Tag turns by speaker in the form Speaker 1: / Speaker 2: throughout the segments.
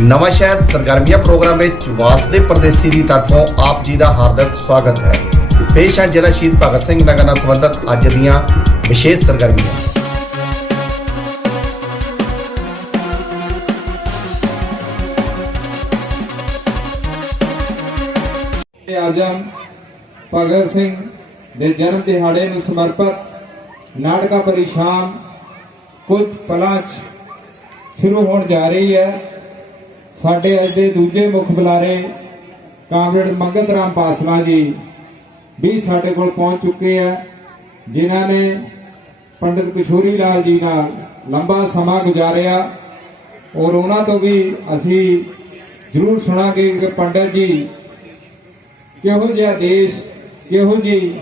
Speaker 1: ਨਵਾਂ ਸ਼ਹਿਰ ਸਰਗਰਮੀਆਂ ਪ੍ਰੋਗਰਾਮ ਵਿੱਚ ਵਾਸਦੇ ਪਰਦੇਸੀ ਦੀ ਤਰਫੋਂ ਆਪ ਜੀ ਦਾ ਹਾਰਦਿਕ ਸਵਾਗਤ ਹੈ। ਪੇਸ਼ ਹੈ ਜ਼ਿਲ੍ਹਾ ਸ਼ਹੀਦ ਭਗਤ ਸਿੰਘ ਨਗਰ ਨਾਲ ਸੰਬੰਧਿਤ ਅੱਜ ਦੀਆਂ ਵਿਸ਼ੇਸ਼ ਸਰਗਰਮੀਆਂ।
Speaker 2: ਆਜਮ ਭਗਤ ਸਿੰਘ ਦੇ ਜਨਮ ਦਿਹਾੜੇ ਨੂੰ ਸਮਰਪਿਤ ਨਾਟਕਾ ਪਰਿਸ਼ਾਮ ਕੁਝ ਪਲਾਂ ਸ਼ੁਰੂ ਹੋਣ ਜਾ ਰਹੀ ਹੈ। ਸਾਡੇ ਅੱਜ ਦੇ ਦੂਜੇ ਮੁੱਖ ਬੁਲਾਰੇ ਕਾਮਰੇਡ ਮੰਗਤ ਰਾਮ ਪਾਸਲਾ ਜੀ ਵੀ ਸਾਡੇ ਕੋਲ ਪਹੁੰਚ ਚੁੱਕੇ ਆ, ਜਿਨ੍ਹਾਂ ਨੇ ਪੰਡਿਤ ਕਿਸ਼ੋਰੀ ਲਾਲ ਜੀ ਨਾਲ ਲੰਬਾ ਸਮਾਂ ਗੁਜ਼ਾਰਿਆ ਔਰ ਉਹਨਾਂ ਤੋਂ ਵੀ ਅਸੀਂ ਜ਼ਰੂਰ ਸੁਣਾਂਗੇ ਕਿ ਪੰਡਿਤ ਜੀ ਕਿਹੋ ਜਿਹਾ ਦੇਸ਼, ਕਿਹੋ ਜਿਹੀ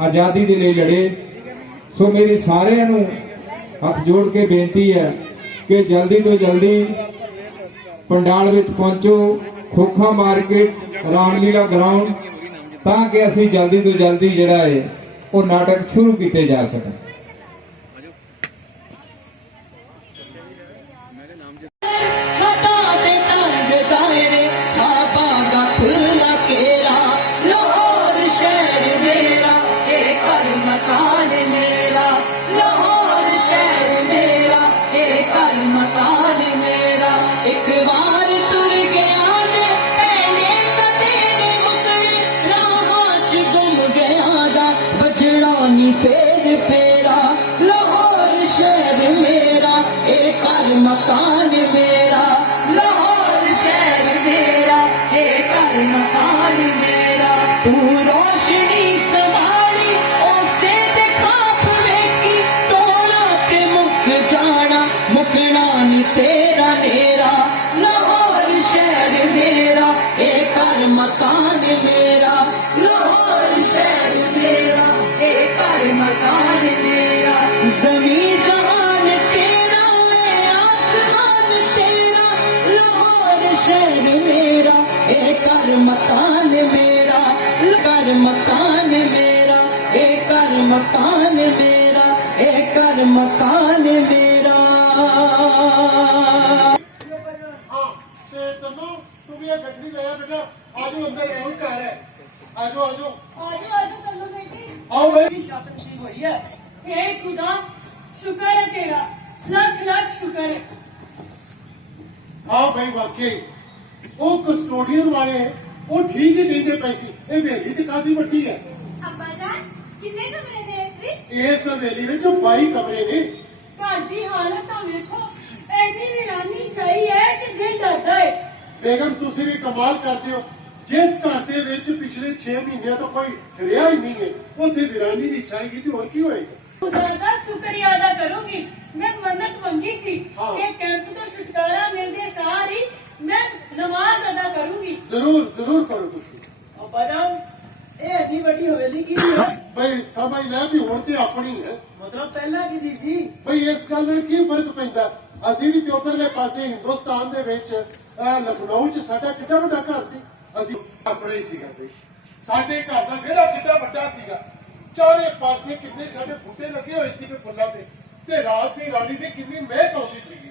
Speaker 2: ਆਜ਼ਾਦੀ ਦੇ ਲਈ ਲੜੇ। ਸੋ ਮੇਰੀ ਸਾਰਿਆਂ ਨੂੰ ਹੱਥ ਜੋੜ ਕੇ ਬੇਨਤੀ ਹੈ ਕਿ ਜਲਦੀ ਤੋਂ ਜਲਦੀ ਪੰਡਾਲ ਵਿੱਚ ਪਹੁੰਚੋ, ਖੋਖਾ ਮਾਰਕੀਟ ਰਾਮਲੀਲਾ ਗਰਾਊਂਡ, ਤਾਂ ਕਿ ਅਸੀਂ ਜਲਦੀ ਤੋਂ ਜਲਦੀ ਜਿਹੜਾ ਹੈ ਉਹ ਨਾਟਕ ਸ਼ੁਰੂ ਕੀਤੇ ਜਾ ਸਕਣ।
Speaker 3: ਵਜਣਾ ਨੀ ਇਹ ਘਰ ਮਕਾਨ ਮੇਰਾ ਹਾਂ
Speaker 4: ਤੇ ਤੈਨੂੰ ਤੂੰ ਵੀ ਇਹ ਗੱਡੀ ਲੈ ਆ ਬੇਟਾ ਆਜੋ ਅੰਦਰ ਇਹੋ ਹੀ ਘਰ ਹੈ ਆਜੋ ਆਜੋ
Speaker 5: ਆਜੋ ਆਜੋ ਚੱਲੋ ਬੇਟੀ
Speaker 6: ਕਿੰਨੇ ਕਮਰੇ ਨੇ ਇਸ ਵਿੱਚ?
Speaker 4: ਇਸ ਹਵੇਲੀ ਵਿੱਚ 22 ਕਮਰੇ ਨੇ।
Speaker 5: ਘਰ ਦੀ ਹਾਲਤ ਤਾਂ ਵੇਖੋ ਐਨੀ ਵੀਰਾਨੀ ਸ਼ਾਹੀ ਹੈ ਕਿ ਦਿਲ ਡਰਦਾ ਹੈ।
Speaker 4: ਬੇਗਮ ਤੁਸੀਂ ਵੀ ਕਮਾਲ ਕਰਦੇ ਹੋ। ਜਿਸ ਘਰ ਦੇ ਵਿੱਚ ਪਿਛਲੇ 6 ਮਹੀਨਿਆਂ ਤੋਂ ਕੋਈ ਰਿਹਾ ਹੀ ਨਹੀਂ ਹੈ ਉੱਥੇ ਵਿਰਾਨੀ ਨਹੀਂ ਛਾਏਗੀ ਤੇ ਹੋਰ ਕੀ ਹੋਏਗਾ
Speaker 5: ਖੁਦਾ ਦਾ ਸ਼ੁਕਰੀਆ ਅਦਾ ਕਰੂੰਗੀ। ਮੈਂ ਮੰਨਤ ਮੰਗੀ ਸੀ
Speaker 4: ਹਾਂ।
Speaker 5: ਕਿ ਕੈਂਪ ਤੋਂ ਛੁਟਕਾਰਾ ਮਿਲਦੇ ਸਾਰ ਹੀ ਮੈਂ ਨਮਾਜ਼ ਅਦਾ ਕਰੂੰਗੀ।
Speaker 4: ਜ਼ਰੂਰ ਜ਼ਰੂਰ ਕਰੋ। ਤੇ ਆਪਣੀ ਹੈ।
Speaker 5: ਮਤਲਬ ਪਹਿਲਾਂ ਕੀ ਦੀ ਸੀ?
Speaker 4: ਬਈ ਇਸ ਗੱਲ ਨਾਲ ਕੀ ਫ਼ਰਕ ਪੈਂਦਾ? ਅਸੀਂ ਵੀ ਤੇ ਉਧਰਲੇ ਪਾਸੇ ਹਿੰਦੁਸਤਾਨ ਦੇ ਵਿੱਚ ਲਖਨਊ 'ਚ ਸਾਡਾ ਕਿੰਨਾ ਵੱਡਾ ਘਰ ਸੀ। ਅਸੀਂ ਆਪਣੇ ਸੀਗਾ ਬਈ। ਸਾਡੇ ਘਰ ਦਾ ਵਿਹੜਾ ਕਿੰਨਾ ਵੱਡਾ ਸੀਗਾ। ਚਾਰੇ ਪਾਸੇ ਕਿੰਨੇ ਸਾਡੇ ਬੂਟੇ ਲੱਗੇ ਹੋਏ ਸੀਗੇ ਫੁੱਲਾਂ ਦੇ ਤੇ ਰਾਤ ਦੀ ਰਾਣੀ ਦੀ ਕਿੰਨੀ ਮਹਿਕ ਆਉਂਦੀ ਸੀਗੀ।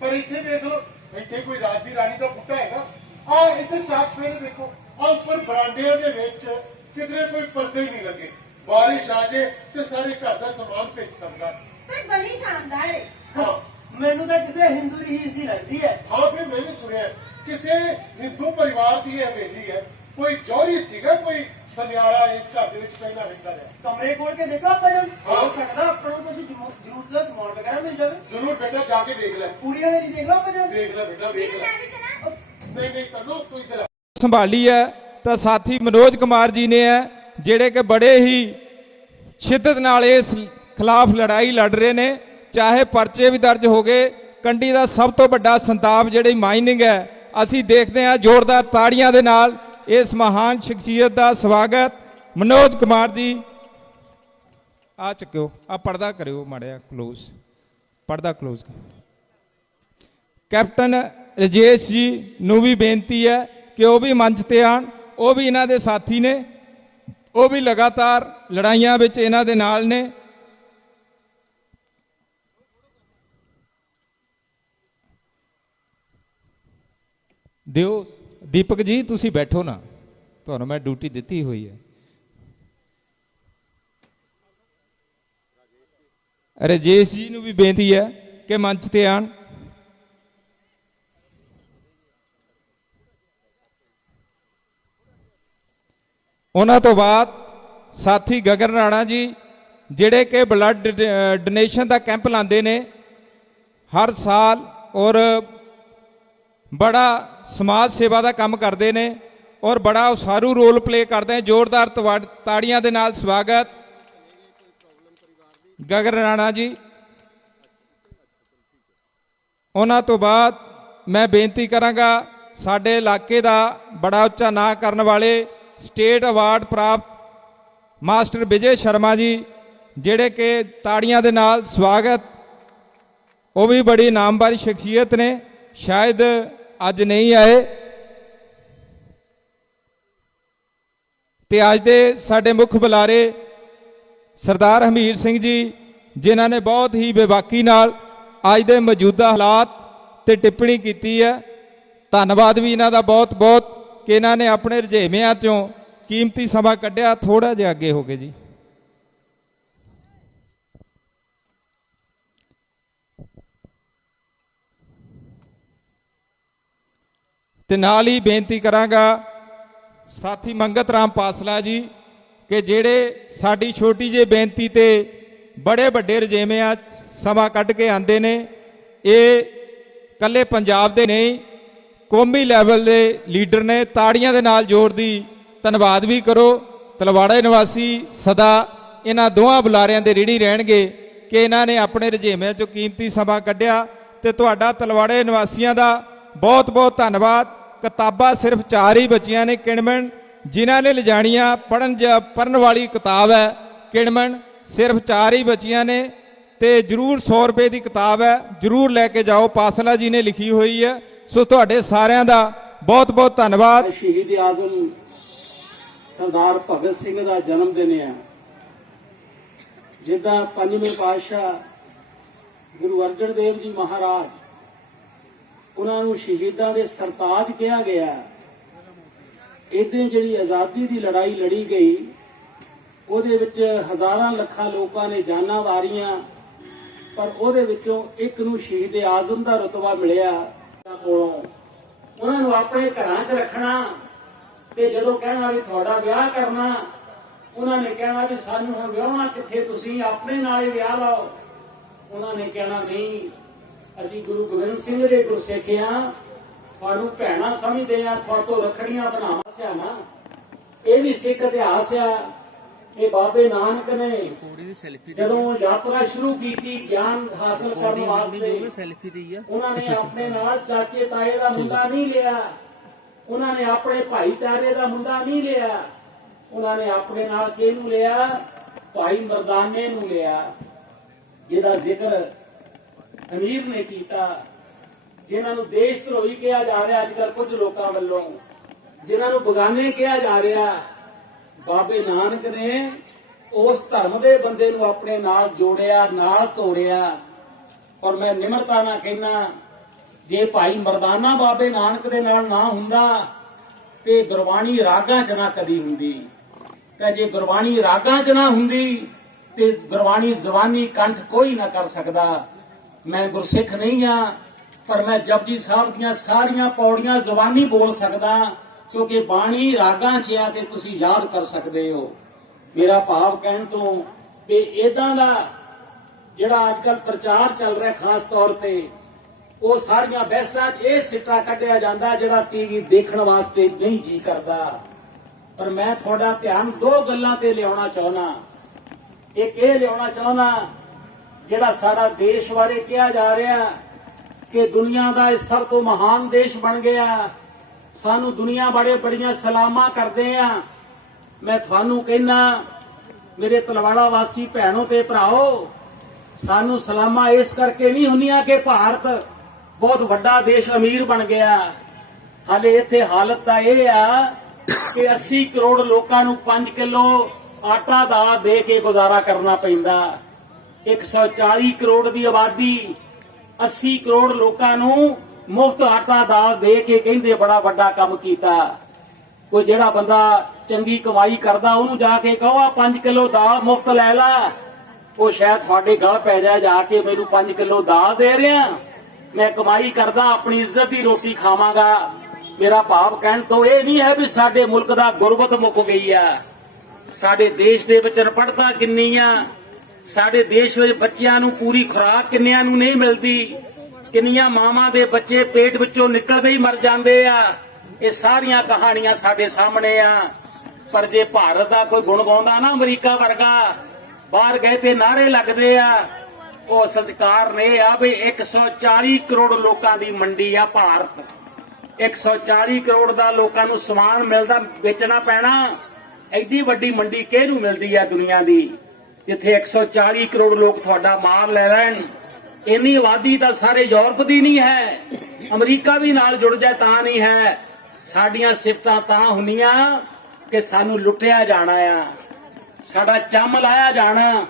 Speaker 4: ਪਰ ਇੱਥੇ ਦੇਖ ਲਓ ਇੱਥੇ ਕੋਈ ਰਾਤ ਦੀ ਰਾਣੀ ਦਾ ਬੂਟਾ ਹੈਗਾ। ਆ ਇੱਥੇ ਚਾਕ ਫੇਰ ਦੇਖੋ ਆ ਉੱਪਰ ਬਰਾਂਡਿਆਂ ਦੇ ਵਿੱਚ ਕਿਧਰੇ ਕੋਈ ਪਰਦੇ ਨਹੀਂ ਲੱਗੇ। ਬਾਰਿਸ਼ ਆ ਜੇ ਤੇ ਸਾਰੇ ਘਰ ਦਾ ਸਮਾਨ ਭਿੱਜ ਸਕਦਾ।
Speaker 6: ਪਰ ਬੜੀ ਸ਼ਾਨਦਾਰ ਹੈ
Speaker 4: ਹਾਂ।
Speaker 5: ਮੈਨੂੰ ਤਾਂ ਕਿਸੇ ਹਿੰਦੂ ਦੀ ਹੀਰ ਦੀ ਲੱਗਦੀ ਹੈ।
Speaker 4: ਹਾਂ ਫਿਰ ਮੈਂ ਵੀ ਸੁਣਿਆ ਕਿਸੇ ਹਿੰਦੂ ਪਰਿਵਾਰ ਦੀ ਇਹ ਹਵੇਲੀ ਹੈ। ਕੋਈ ਜੌਹਰੀ ਸੀਗਾ ਕੋਈ ਸੁਨਿਆਰਾ ਇਸ ਘਰ ਦੇ ਵਿੱਚ ਪਹਿਲਾਂ ਰਹਿੰਦਾ ਰਿਹਾ?
Speaker 5: ਕਮਰੇ ਖੋਲ ਕੇ ਦੇਖੋ ਆਪਾਂ ਜਨ
Speaker 4: ਹਾਂ।
Speaker 5: ਸਕਦਾ ਆਪਾਂ ਨੂੰ ਕੁਝ ਜ਼ਰੂਰਤ ਦਾ ਸਮਾਨ ਵਗੈਰਾ ਮਿਲ ਜਾਵੇ।
Speaker 4: ਜ਼ਰੂਰ ਬੇਟਾ ਜਾ ਕੇ ਦੇਖ ਲੈ।
Speaker 5: ਪੂਰੀ ਹਵੇਲੀ ਦੇਖ ਲਓ ਆਪਾਂ ਜਨ
Speaker 4: ਦੇਖ ਲੈ ਬੇਟਾ ਦੇਖ ਲੈ। ਨਹੀਂ ਨਹੀਂ ਕਰਨੋ ਤੂੰ ਇਧਰ
Speaker 2: ਸੰਭਾਲੀ ਹੈ ਤਾਂ ਸਾਥੀ ਮਨੋਜ ਕੁਮਾਰ ਜੀ ਨੇ ਹੈ। ਜਿਹੜੇ ਕਿ ਬੜੇ ਹੀ ਸ਼ਿੱਦਤ ਨਾਲ ਇਸ ਖਿਲਾਫ ਲੜਾਈ ਲੜ ਰਹੇ ਨੇ, ਚਾਹੇ ਪਰਚੇ ਵੀ ਦਰਜ ਹੋ ਗਏ ਕੰਡੀ ਦਾ ਸਭ ਤੋਂ ਵੱਡਾ ਸੰਤਾਪ ਜਿਹੜੀ ਮਾਈਨਿੰਗ ਹੈ, ਅਸੀਂ ਦੇਖਦੇ ਹਾਂ ਜ਼ੋਰਦਾਰ ਤਾੜੀਆਂ ਦੇ ਨਾਲ ਇਸ ਮਹਾਨ ਸ਼ਖਸੀਅਤ ਦਾ ਸਵਾਗਤ। ਮਨੋਜ ਕੁਮਾਰ ਜੀ, ਆ ਚੁੱਕਿਓ, ਆ ਪਰਦਾ ਕਰਿਓ ਮੜਿਆ ক্লোਜ਼ ਪਰਦਾ ক্লোਜ਼ ਕੈਪਟਨ ਰਜੇਸ਼ ਜੀ ਨੂੰ ਵੀ ਬੇਨਤੀ ਹੈ ਕਿ ਉਹ ਵੀ ਮੰਚ ਤੇ ਆਣ ਉਹ ਵੀ ਇਹਨਾਂ ਦੇ ਸਾਥੀ ਨੇ। ਉਹ ਵੀ ਲਗਾਤਾਰ ਲੜਾਈਆਂ ਵਿੱਚ ਇਹਨਾਂ ਦੇ ਨਾਲ ਨੇ। ਦਿਓ, ਦੀਪਕ ਜੀ, ਤੁਸੀਂ ਬੈਠੋ ਨਾ। ਤੁਹਾਨੂੰ ਮੈਂ ਡਿਊਟੀ ਦਿੱਤੀ ਹੋਈ ਹੈ। ਰਜੇਸ਼ ਜੀ। ਨੂੰ ਵੀ ਬੇਨਤੀ ਹੈ ਕਿ ਮੰਚ ਤੇ ਆਣ। ਉਹਨਾਂ ਤੋਂ ਬਾਅਦ ਸਾਥੀ ਗਗਨ ਰਾਣਾ ਜੀ, ਜਿਹੜੇ ਕਿ ਬਲੱਡ ਡੋਨੇਸ਼ਨ ਦਾ ਕੈਂਪ ਲਾਉਂਦੇ ਨੇ, ਹਰ ਸਾਲ ਔਰ ਬੜਾ ਸਮਾਜ ਸੇਵਾ ਦਾ ਕੰਮ ਕਰਦੇ ਨੇ ਔਰ ਬੜਾ ਉਸਾਰੂ ਰੋਲ ਪਲੇ ਕਰਦੇ ਨੇ। ਜ਼ੋਰਦਾਰ ਤਵਾ- ਤਾੜੀਆਂ ਦੇ ਨਾਲ ਸਵਾਗਤ। ਗਗਨ ਰਾਣਾ ਜੀ, ਉਹਨਾਂ ਤੋਂ ਬਾਅਦ ਮੈਂ ਬੇਨਤੀ ਕਰਾਂਗਾ, ਸਾਡੇ ਇਲਾਕੇ ਦਾ ਬੜਾ ਉੱਚਾ ਨਾਂ ਕਰਨ ਵਾਲੇ ਸਟੇਟ ਅਵਾਰਡ ਪ੍ਰਾਪਤ ਮਾਸਟਰ ਵਿਜੇ ਸ਼ਰਮਾ ਜੀ, ਜਿਹੜੇ ਕਿ ਤਾੜੀਆਂ ਦੇ ਨਾਲ ਸਵਾਗਤ। ਉਹ ਵੀ ਬੜੀ ਨਾਮਵਰ ਸ਼ਖਸੀਅਤ ਨੇ, ਸ਼ਾਇਦ ਅੱਜ ਨਹੀਂ ਆਏ। ਤੇ ਅੱਜ ਦੇ ਸਾਡੇ ਮੁੱਖ ਬੁਲਾਰੇ ਸਰਦਾਰ ਹਮੀਰ ਸਿੰਘ ਜੀ, ਜਿਨ੍ਹਾਂ ਨੇ ਬਹੁਤ ਹੀ ਬੇਬਾਕੀ ਨਾਲ ਅੱਜ ਦੇ ਮੌਜੂਦਾ ਹਾਲਾਤ ਤੇ ਟਿੱਪਣੀ ਕੀਤੀ ਹੈ। ਧੰਨਵਾਦ ਵੀ ਇਹਨਾਂ ਦਾ ਬਹੁਤ ਬਹੁਤ ਕਿ ਇਹਨਾਂ ਨੇ ਆਪਣੇ ਰੁਝੇਵਿਆਂ ਚੋਂ ਕੀਮਤੀ ਸਮਾਂ ਕੱਢਿਆ ਥੋੜਾ ਜਿਹਾ ਅੱਗੇ ਹੋ ਗਏ ਜੀ। ਤੇ ਨਾਲ ਹੀ ਬੇਨਤੀ ਕਰਾਂਗਾ, ਸਾਥੀ ਮੰਗਤ ਰਾਮ ਪਾਸਲਾ ਜੀ, ਕਿ ਜਿਹੜੇ ਸਾਡੀ ਛੋਟੀ ਜਿਹੀ ਬੇਨਤੀ ਤੇ ਬੜੇ ਵੱਡੇ ਰਜੇਵਿਆਂ 'ਚ ਸਮਾਂ ਕੱਢ ਕੇ ਆਂਦੇ ਨੇ, ਇਹ ਕੱਲੇ ਪੰਜਾਬ ਦੇ ਨਹੀਂ ਕੌਮੀ ਲੈਵਲ ਦੇ ਲੀਡਰ ਨੇ ਤਾੜੀਆਂ ਦੇ ਨਾਲ ਜ਼ੋਰ ਦੀ ਧੰਨਵਾਦ ਵੀ ਕਰੋ। ਤਲਵਾੜਾ ਨਿਵਾਸੀ ਸਦਾ ਇਹਨਾਂ ਦੋਹਾਂ ਬੁਲਾਰਿਆਂ ਦੇ ਰੀੜੀ ਰਹਿਣਗੇ ਕਿ ਇਹਨਾਂ ਨੇ ਆਪਣੇ ਰਜੇਵਿਆਂ 'ਚੋਂ ਕੀਮਤੀ ਸਮਾਂ ਕੱਢਿਆ ਤੇ ਤੁਹਾਡਾ ਤਲਵਾੜੇ ਨਿਵਾਸੀਆਂ ਦਾ ਬਹੁਤ ਬਹੁਤ ਧੰਨਵਾਦ। ਕਿਤਾਬਾਂ ਸਿਰਫ ਚਾਰ ਹੀ ਬਚੀਆਂ ਨੇ ਕਿਣਮਣ, ਜਿਨ੍ਹਾਂ ਨੇ ਲਿਜਾਣੀਆਂ ਪੜਨ ਪੜਨ ਵਾਲੀ ਕਿਤਾਬ ਹੈ। ਕਿਣਮਣ, ਸਿਰਫ ਚਾਰ ਹੀ ਬਚੀਆਂ ਨੇ ਤੇ ਜਰੂਰ 100 ਰੁਪਏ ਦੀ ਕਿਤਾਬ ਹੈ। ਜਰੂਰ ਲੈ ਕੇ ਜਾਓ। ਪਾਸਲਾ ਜੀ ਨੇ ਲਿਖੀ ਹੋਈ ਹੈ। ਸੋ ਤੁਹਾਡੇ ਸਾਰਿਆਂ ਦਾ ਬਹੁਤ ਬਹੁਤ ਧੰਨਵਾਦ
Speaker 7: ਸ਼ਹੀਦ ਆਜ਼ਮ ਸਰਦਾਰ ਭਗਤ ਸਿੰਘ ਦਾ ਜਨਮ ਦਿਨ ਹੈ। ਜਿੱਦਾਂ ਪੰਜਵੇਂ ਪਾਤਸ਼ਾਹ ਗੁਰੂ ਅਰਜਨ ਦੇਵ ਜੀ ਮਹਾਰਾਜ ਉਹਨਾਂ ਨੂੰ ਸ਼ਹੀਦਾਂ ਦੇ ਸਰਤਾਜ ਕਿਹਾ ਗਿਆ ਇਦਾਂ ਜਿਹੜੀ ਆਜ਼ਾਦੀ ਦੀ ਲੜਾਈ ਲੜੀ ਗਈ, ਉਹਦੇ ਵਿੱਚ ਹਜ਼ਾਰਾਂ ਲੱਖਾਂ ਲੋਕਾਂ ਨੇ ਜਾਨਾਂ ਵਾਰੀਆਂ, ਪਰ ਉਹਦੇ ਵਿੱਚੋਂ ਇੱਕ ਨੂੰ ਸ਼ਹੀਦ ਆਜ਼ਮ ਦਾ ਰਤਬਾ ਮਿਲਿਆ। ਕੋਲੋਂ। ਉਹਨਾਂ ਨੂੰ ਆਪਣੇ ਘਰਾਂ 'ਚ ਰੱਖਣਾ ਤੇ ਜਦੋਂ ਕਹਿਣਾ ਵੀ ਤੁਹਾਡਾ ਵਿਆਹ ਕਰਨਾ, ਉਹਨਾਂ ਨੇ ਕਹਿਣਾ ਵੀ ਸਾਨੂੰ ਹੁਣ ਵਿਆਹਣਾ ਕਿੱਥੇ, ਤੁਸੀਂ ਆਪਣੇ ਨਾਲ ਹੀ ਵਿਆਹ ਲਾਓ। ਉਹਨਾਂ ਨੇ ਕਹਿਣਾ, ਨਹੀਂ, ਅਸੀਂ ਗੁਰੂ ਗੋਬਿੰਦ ਸਿੰਘ ਦੇ ਗੁਰਸਿੱਖ ਹਾਂ ਤੁਹਾਨੂੰ ਭੈਣਾ ਸਮਝਦੇ ਆ ਤੁਹਾਤੋਂ ਰੱਖੜੀਆਂ ਬਣਾਵਾ ਸਿਆ ਨਾ ਇਹ ਵੀ ਸਿੱਖ ਇਤਿਹਾਸ ਆ। ਇਹ ਬਾਬੇ ਨਾਨਕ ਨੇ ਜਦੋਂ ਯਾਤਰਾ ਸ਼ੁਰੂ ਕੀਤੀ ਗਿਆਨ ਹਾਸਲ ਕਰਨ ਵਾਸਤੇ ਉਹਨਾਂ ਨੇ ਆਪਣੇ ਨਾਲ ਚਾਚੇ ਤਾਏ ਦਾ ਮੁੰਡਾ ਨਹੀਂ ਲਿਆ। ਉਹਨਾਂ ਨੇ ਆਪਣੇ ਭਾਈਚਾਰੇ ਦਾ ਮੁੰਡਾ ਨਹੀਂ ਲਿਆ। ਉਹਨਾਂ ਨੇ ਆਪਣੇ ਨਾਲ ਕਿਹਨੂੰ ਲਿਆ? ਭਾਈ ਮਰਦਾਨੇ ਨੂੰ ਲਿਆ। ਜਿਹਦਾ ਜ਼ਿਕਰ ਅਮੀਰ ਨੇ ਕੀਤਾ ਜਿਨ੍ਹਾਂ ਨੂੰ ਦੇਸ਼ ਧਰੋਹੀ ਕਿਹਾ ਜਾ ਰਿਹਾ ਅੱਜ ਕੱਲ੍ਹ ਕੁਝ ਲੋਕਾਂ ਵੱਲੋਂ ਜਿਨ੍ਹਾਂ ਨੂੰ ਬਗਾਨੇ ਕਿਹਾ ਜਾ ਰਿਹਾ। ਬਾਬੇ ਨਾਨਕ ਨੇ ਉਸ ਧਰਮ ਦੇ ਬੰਦੇ ਨੂੰ ਆਪਣੇ ਨਾਲ ਜੋੜਿਆ, ਨਾਲ ਤੋੜਿਆ। ਔਰ ਮੈਂ ਨਿਮਰਤਾ ਨਾਲ ਕਹਿਣਾ ਜੇ ਭਾਈ ਮਰਦਾਨਾ ਬਾਬੇ ਨਾਨਕ ਦੇ ਨਾਲ ਨਾ ਹੁੰਦਾ, ਤੇ ਗੁਰਬਾਣੀ ਰਾਗਾਂ 'ਚ ਨਾ ਕਦੀ ਹੁੰਦੀ। ਤੇ ਜੇ ਗੁਰਬਾਣੀ ਰਾਗਾਂ 'ਚ ਨਾ ਹੁੰਦੀ, ਤੇ ਗੁਰਬਾਣੀ ਜ਼ਬਾਨੀ ਕੰਠ ਕੋਈ ਨਾ ਕਰ ਸਕਦਾ। ਮੈਂ ਗੁਰਸਿੱਖ ਨਹੀਂ ਆ, ਪਰ ਮੈਂ ਜਪਜੀ ਸਾਹਿਬ ਦੀਆਂ ਸਾਰੀਆਂ ਪੌੜੀਆਂ ਜ਼ਬਾਨੀ ਬੋਲ ਸਕਦਾ। ਕਿਉਂਕਿ ਬਾਣੀ ਰਾਗਾਂ 'ਚ ਆ ਤੇ ਤੁਸੀਂ ਯਾਦ ਕਰ ਸਕਦੇ ਹੋ। ਮੇਰਾ ਭਾਵ ਕਹਿਣ ਤੋਂ ਕਿ ਇਦਾਂ ਦਾ ਜਿਹੜਾ ਅੱਜ ਕੱਲ ਪ੍ਰਚਾਰ ਚੱਲ ਰਿਹਾ ਖਾਸ ਤੌਰ ਤੇ, ਉਹ ਸਾਰੀਆਂ ਬਹਿਸਾਂ 'ਚ ਇਹ ਸਿੱਟਾ ਕੱਢਿਆ ਜਾਂਦਾ ਜਿਹੜਾ ਟੀਵੀ ਦੇਖਣ ਵਾਸਤੇ ਨਹੀਂ ਜੀ ਕਰਦਾ। ਪਰ ਮੈਂ ਤੁਹਾਡਾ ਧਿਆਨ ਦੋ ਗੱਲਾਂ ਤੇ ਲਿਆਉਣਾ ਚਾਹੁੰਦਾ। ਇੱਕ ਇਹ ਲਿਆਉਣਾ ਚਾਹੁੰਦਾ, ਜਿਹੜਾ ਸਾਡਾ ਦੇਸ਼ ਬਾਰੇ ਕਿਹਾ ਜਾ ਰਿਹਾ ਕਿ ਦੁਨੀਆ ਦਾ ਇਹ ਸਭ ਤੋਂ ਮਹਾਨ ਦੇਸ਼ ਬਣ ਗਿਆ। ਸਾਨੂੰ ਦੁਨੀਆ ਬਾਰੇ ਬੜੀਆਂ ਸਲਾਮਾਂ ਕਰਦੇ ਆ। ਮੈਂ ਤੁਹਾਨੂੰ ਕਹਿਣਾ ਮੇਰੇ ਤਲਵਾੜਾ ਵਾਸੀ ਭੈਣੋ ਤੇ ਭਰਾਓ, ਸਾਨੂੰ ਸਲਾਮਾਂ ਇਸ ਕਰਕੇ ਨਹੀਂ ਹੁੰਦੀਆਂ ਕਿ ਭਾਰਤ ਬਹੁਤ ਵੱਡਾ ਦੇਸ਼ ਅਮੀਰ ਬਣ ਗਿਆ। ਹਾਲੇ ਇੱਥੇ ਹਾਲਤ ਤਾਂ ਇਹ ਆ ਕਿ 80 ਕਰੋੜ ਲੋਕਾਂ ਨੂੰ 5 ਕਿਲੋ ਆਟਾ ਦਾ ਦੇ ਕੇ ਗੁਜ਼ਾਰਾ ਕਰਨਾ ਪੈਂਦਾ। 140 ਕਰੋੜ ਦੀ ਆਬਾਦੀ 80 ਕਰੋੜ ਲੋਕਾਂ ਨੂੰ ਮੁਫਤ ਆਟਾ ਦਾਲ ਦੇ ਕੇ ਕਹਿੰਦੇ ਬੜਾ ਵੱਡਾ ਕੰਮ ਕੀਤਾ। ਕੋਈ ਜਿਹੜਾ ਬੰਦਾ ਚੰਗੀ ਕਮਾਈ ਕਰਦਾ, ਉਹਨੂੰ ਜਾ ਕੇ ਕਹੋ ਆ 5 ਕਿਲੋ ਦਾਲ ਮੁਫਤ ਲੈ ਲੈ। ਉਹ ਸ਼ਾਇਦ ਤੁਹਾਡੇ ਗਲ ਪੈ ਜਾ ਜਾ ਕੇ, ਮੈਨੂੰ 5 ਕਿਲੋ ਦਾਲ ਦੇ ਰਿਆ ਮੈਂ ਕਮਾਈ ਕਰਦਾ, ਆਪਣੀ ਇੱਜ਼ਤ ਦੀ ਰੋਟੀ ਖਾਵਾਂਗਾ। ਮੇਰਾ ਭਾਵ ਕਹਿਣ ਤੋਂ ਇਹ ਨਹੀਂ ਹੈ ਵੀ ਸਾਡੇ ਮੁਲਕ ਦਾ ਗੁਰਬਤ ਮੁੱਕ ਗਈ ਆ। ਸਾਡੇ ਦੇਸ਼ ਦੇ ਵਿੱਚ ਅਨਪੜਤਾ ਕਿੰਨੀ ਆ। ਸਾਡੇ ਦੇਸ਼ ਵਿੱਚ ਬੱਚਿਆਂ ਨੂੰ ਪੂਰੀ ਖੁਰਾਕ ਕਿੰਨਿਆਂ ਨੂੰ ਨਹੀਂ ਮਿਲਦੀ। ਕਿੰਨੀਆਂ ਮਾਵਾਂ ਦੇ ਬੱਚੇ ਪੇਟ ਵਿੱਚੋਂ ਨਿਕਲਦੇ ਹੀ ਮਰ ਜਾਂਦੇ ਆ। ਇਹ ਸਾਰੀਆਂ ਕਹਾਣੀਆਂ ਸਾਡੇ ਸਾਹਮਣੇ ਆ। ਪਰ ਜੇ ਭਾਰਤ ਦਾ ਕੋਈ ਗੁਣ ਗਾਉਂਦਾ ਨਾ ਅਮਰੀਕਾ ਵਰਗਾ, ਬਾਹਰ ਗਏ ਤੇ ਨਾਰੇ ਲੱਗਦੇ ਆ। ਉਹ ਸੰਸਕਾਰ ਨੇ ਇਹ ਆ ਵੀ 140 ਕਰੋੜ ਲੋਕਾਂ ਦੀ ਮੰਡੀ ਆ ਭਾਰਤ। 140 ਕਰੋੜ ਦਾ ਲੋਕਾਂ ਨੂੰ ਸਮਾਨ ਮਿਲਦਾ, ਵੇਚਣਾ ਪੈਣਾ। ਐਡੀ ਵੱਡੀ ਮੰਡੀ ਕਿਹਨੂੰ ਮਿਲਦੀ ਆ ਦੁਨੀਆ ਦੀ? ਜਿੱਥੇ 140 ਕਰੋੜ ਲੋਕ ਤੁਹਾਡਾ ਮਾਲ ਲੈ ਲੈਣ ਇੰਨੀ ਆਬਾਦੀ ਤਾਂ ਸਾਰੇ ਯੂਰਪ ਦੀ ਨਹੀਂ ਹੈ। ਅਮਰੀਕਾ ਵੀ ਨਾਲ ਜੁੜ ਜਾਏ ਤਾਂ ਨਹੀਂ ਹੈ। ਸਾਡੀਆਂ ਸਿਫਤਾਂ ਤਾਂ ਹੁੰਦੀਆਂ ਕਿ ਸਾਨੂੰ ਲੁੱਟਿਆ ਜਾਣਾ ਆ। ਸਾਡਾ ਚੰਮ ਲਾਇਆ ਜਾਣਾ।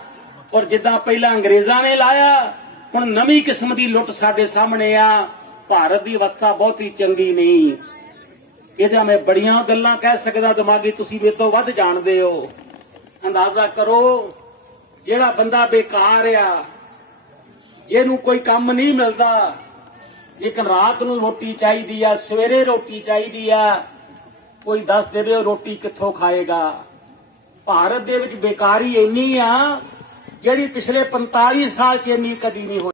Speaker 7: ਔਰ ਜਿੱਦਾਂ ਪਹਿਲਾਂ ਅੰਗਰੇਜ਼ਾਂ ਨੇ ਲਾਇਆ, ਹੁਣ ਨਵੀਂ ਕਿਸਮ ਦੀ ਲੁੱਟ ਸਾਡੇ ਸਾਹਮਣੇ ਆ। ਭਾਰਤ ਦੀ ਅਵਸਥਾ ਬਹੁਤੀ ਚੰਗੀ ਨਹੀਂ। ਇਹਦਾ ਮੈਂ ਬੜੀਆਂ ਗੱਲਾਂ ਕਹਿ ਸਕਦਾ ਦਿਮਾਗੀ ਤੁਸੀਂ ਮੇਰੇ ਤੋਂ ਵੱਧ ਜਾਣਦੇ ਹੋ। ਅੰਦਾਜ਼ਾ ਕਰੋ, ਜਿਹੜਾ ਬੰਦਾ ਬੇਕਾਰ ਆ ਜਿਹਨੂੰ ਕੋਈ ਕੰਮ ਨਹੀਂ ਮਿਲਦਾ। ਲੇਕਿਨ ਰਾਤ ਨੂੰ ਰੋਟੀ ਚਾਹੀਦੀ ਆ, ਸਵੇਰੇ ਰੋਟੀ ਚਾਹੀਦੀ ਆ। ਕੋਈ ਦੱਸ ਦੇਵੇ ਰੋਟੀ ਕਿੱਥੋਂ ਖਾਏਗਾ। ਭਾਰਤ ਦੇ ਵਿੱਚ ਬੇਕਾਰੀ ਇੰਨੀ ਆ, ਜਿਹੜੀ ਪਿਛਲੇ 45 ਸਾਲ ਚ ਇੰਨੀ ਕਦੀ ਨਹੀਂ ਹੋਈ।